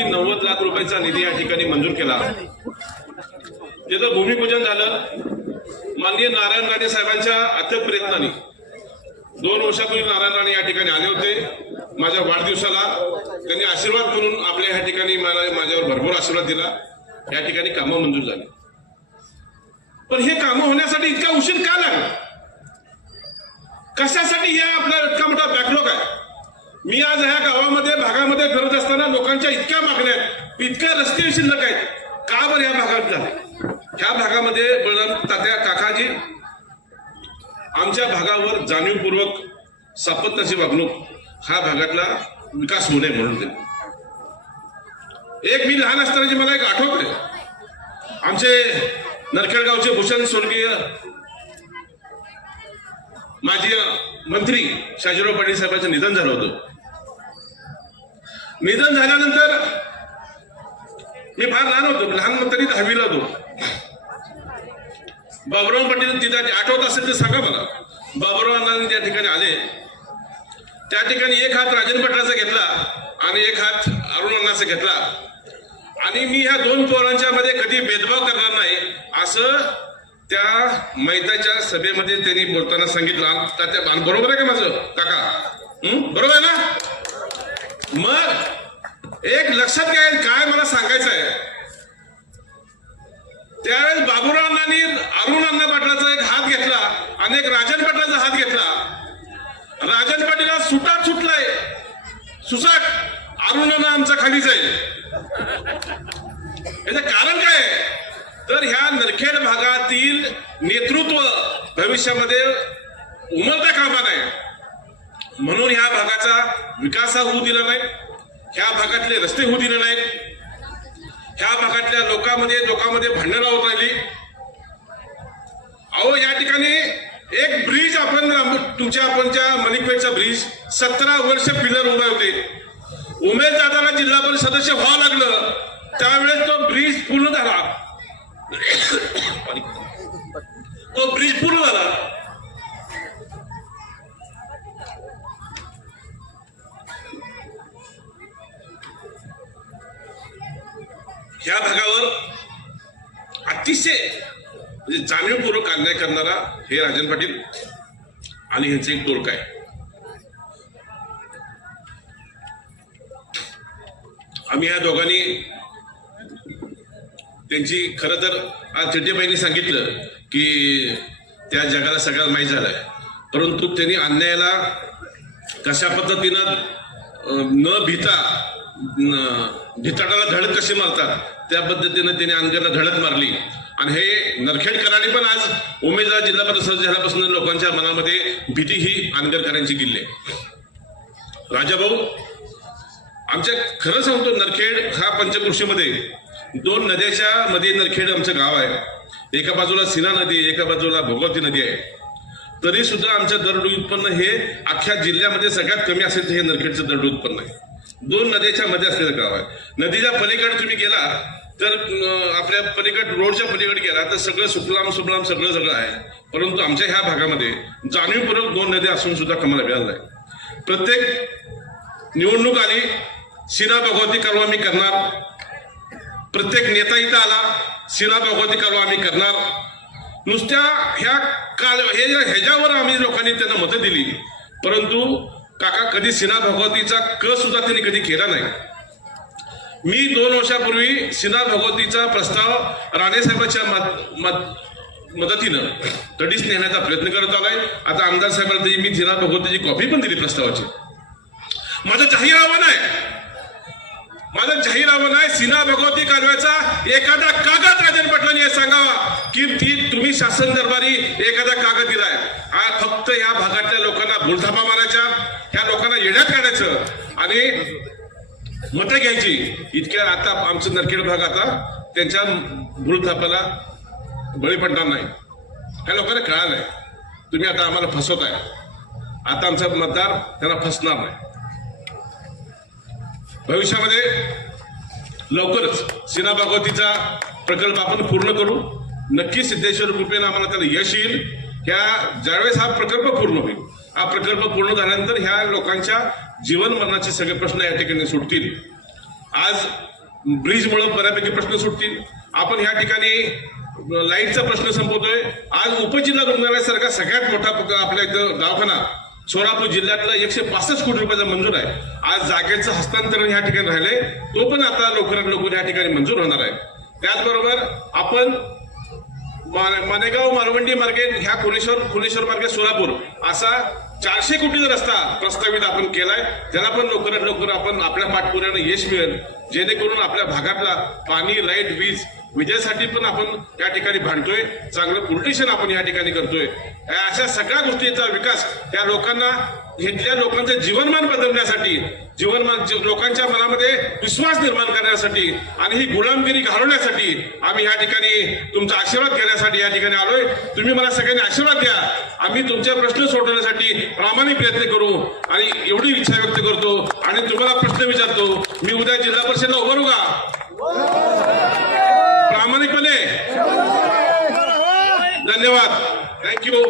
नव्वद लाख रुपयाचा निधी या ठिकाणी मंजूर केला. तिथं भूमिपूजन झालं. माननीय नारायण राणे साहेबांच्या अथक प्रयत्नाने. दोन वर्षापूर्वी नारायण राणे या ठिकाणी आले होते. माझ्या वाढदिवसाला त्यांनी आशीर्वाद करून आपल्या या ठिकाणी मला माझ्यावर भरपूर आशीर्वाद दिला. या ठिकाणी कामं मंजूर झाली. पण हे कामं होण्यासाठी इतका उशीर का लागला? कशासाठी या आपला इतका मोठा बॅकलॉग आहे? मी आज ह्या गावामध्ये भागामध्ये फिरत असताना लोकांच्या इतक्या मागण्या आहेत. इतक्या रस्ते शिल्लक आहेत. का बरं या भागात झाले? ह्या भागामध्ये बळराम तात्या काकाजी आमच्या भागावर जाणीवपूर्वक सापत्याची वागणूक हा भागातला विकास होऊ नये म्हणून दिली. एक मी लहान असतानाची मला एक आठवत आहे. आमचे नरखेडगावचे भूषण स्वर्गीय माजी मंत्री शाजीराव पाटील साहेबांचं निधन झालं होतं. निधन झाल्यानंतर मी फार लहान होतो. लहान तरी दहावीला होतो. बाबुराव पाटील तिथे आठवत असेल तर सांगा मला. बाबुराव त्या ठिकाणी आले त्या ठिकाणी एक हात राजन भटाचा घेतला आणि एक हात अरुण अण्णाचा घेतला. आणि मी ह्या दोन पोरांच्या मध्ये कधी भेदभाव करणार नाही असं त्या मैदाच्या सभेमध्ये त्यांनी बोलताना सांगितलं. त्या- बरोबर आहे का माझं? काका? बरोबर आहे ना? मग एक लक्षात घ्या काय मला सांगायचं आहे त्यावेळेस बाबुराव अण्णांनी अरुण अण्णा पाटलाचा एक हात घेतला आणि एक राजन पाटलाचा हात घेतला. राजन पाटीला सुटात सुटलाय. सुसाट अरुण अण्णा आमचा खाली जाईल. याचं कारण काय? तर ह्या नरखेड भागातील नेतृत्व भविष्यामध्ये उमलता कामा नाही म्हणून ह्या भागाचा विकास हा होऊ दिला नाही. ह्या भागातले रस्ते होऊ दिले नाहीत. ह्या भागातल्या लोकांमध्ये लोकांमध्ये भांडणं होत राहिली. अहो या ठिकाणी एक ब्रिज आपण तुमच्या आपणच्या मलिकपेठचा ब्रिज सतरा वर्ष पिलर उभे होते. उमेश दादाला जिल्हा परिषद सदस्य व्हावं लागलं. त्यावेळेस तो ब्रिज पूर्ण झाला. तो ब्रिज पूर्ण झाला. ह्या भागावर अतिशय म्हणजे जाणीवपूर्वक अन्याय करणारा हे राजन पाटील आणि ह्यांचं एक टोळक आहे. आम्ही ह्या दोघांनी त्यांची खरं तर आज चेट्टेबाईंनी सांगितलं की त्या जगाला सगळ्यात माहीत झालंय. परंतु त्यांनी अन्यायाला कशा पद्धतीनं न भिता भिताटाला धडक कशी मारतात त्या पद्धतीनं त्याने अनगरला धडक मारली. आणि हे नरखेडकरांनी पण आज उमेदवार जिल्हा परिषद झाल्यापासून लोकांच्या मनामध्ये भीती ही अनगरकरांची गेली आहे. राजाभाऊ आमच्या खरं सांगतो नरखेड हा पंचकृषीमध्ये दोन नद्याच्या मध्ये नरखेड आमचं गाव आहे. एका बाजूला सिना नदी एका बाजूला भोगवती नदी आहे. तरी सुद्धा आमचं दरडू उत्पन्न हे अख्ख्या जिल्ह्यामध्ये सगळ्यात कमी असेल तर हे नरखेडचं दरडू उत्पन्न आहे. दोन नद्याच्या मध्ये असलेलं गाव आहे. नदीच्या पलीकडे तुम्ही गेला तर आपल्या पलीकड रोडच्या पलीकडे गेला तर सगळं सुफलाम सुफलाम सगळं सगळं आहे. परंतु आमच्या ह्या भागामध्ये जाणीवपूर्वक दोन नद्या असून सुद्धा कमाला मिळाला आहे प्रत्येक निवडणूक आली सीना भगवती कर्म आम्ही करणार. प्रत्येक नेता इथं आला सीना भगवती कर्म आम्ही करणार. नुसत्या ह्या काल हे ह्याच्यावर आम्ही लोकांनी त्यांना मतं दिली. परंतु काका कधी सिना भगवतीचा क सुद्धा त्यांनी कधी केला नाही. मी दोन वर्षापूर्वी सिना भगवतीचा प्रस्ताव राणेसाहेबांच्या मदतीनं तडीच नेण्याचा प्रयत्न करत आलाय. आता आमदार साहेबांना मी सिना भगवतीची कॉपी पण दिली प्रस्तावाची. माझं जाहीर आव्हान आहे. माझं जाहीर आव्हान आहे सिना भगवती कालव्याचा एखादा कागद राजन पाटलांनी हे सांगावा की ती तुम्ही शासन दरबारी एखादा कागद दिलाय. फक्त या भागातल्या लोकांना भूलथापा मारायच्या ह्या लोकांना येण्यात काढायचं. आणि मतं घ्यायची. इतक्या आता आमचं नरखेड भाग आता त्यांच्या भूलथापाला बळी पडणार नाही. ह्या लोकांना कळालं नाही. तुम्ही आता आम्हाला फसवताय. आता आमचा मतदार त्यांना फसणार नाही. भविष्यामध्ये लवकरच सीना भागवतीचा प्रकल्प आपण पूर्ण करू. नक्की सिद्धेश्वर कृपेनं आम्हाला त्याला यश येईल. ह्या ज्यावेळेस हा प्रकल्प पूर्ण होईल हा प्रकल्प पूर्ण झाल्यानंतर ह्या लोकांच्या जीवनमरणाचे सगळे प्रश्न या ठिकाणी सुटतील. आज ब्रिजमुळे बऱ्यापैकी प्रश्न सुटतील. आपण ह्या ठिकाणी लाईटचा प्रश्न संपवतोय. आज उपजिल्हा रुग्णालयासारखा सगळ्यात मोठा आपल्या इथं दवाखाना सोलापूर जिल्ह्यातला एकशे पासष्ट कोटी रुपयाचा मंजूर आहे. आज जागेचं हस्तांतरण ह्या ठिकाणी राहिलंय. तो पण आता लवकरात लवकर ह्या ठिकाणी मंजूर होणार आहे. त्याचबरोबर आपण मानेगाव मालवंडी मार्गे ह्या कोलेश्वर कोलेश्वर मार्गे सोलापूर असा चारशे कोटीचा रस्ता प्रस्तावित आपण केलाय त्याला पण लवकरात लवकर आपण आपल्या पाठपुऱ्यानं यश मिळेल. जेणेकरून आपल्या भागातला पाणी लाइट वीज विजेसाठी पण आपण या ठिकाणी भांडतोय. चांगलं पोलिटिशियन आपण या ठिकाणी करतोय. अशा सगळ्या गोष्टींचा विकास त्या लोकांना इथल्या लोकांचं जीवनमान बदलण्यासाठी जीवनमान लोकांच्या मनामध्ये विश्वास निर्माण करण्यासाठी आणि ही गुलामगिरी घालवण्यासाठी आम्ही या ठिकाणी तुमचा आशीर्वाद घेण्यासाठी या ठिकाणी आलोय. तुम्ही मला सगळ्यांनी आशीर्वाद द्या. आम्ही तुमचे प्रश्न सोडवण्यासाठी प्रामाणिक प्रयत्न करू आणि एवढी इच्छा व्यक्त करतो आणि तुम्हाला प्रश्न विचारतो. मी उद्या जिल्हा परिषदला उभारू का? प्रामाणिकपणे. धन्यवाद. थँक्यू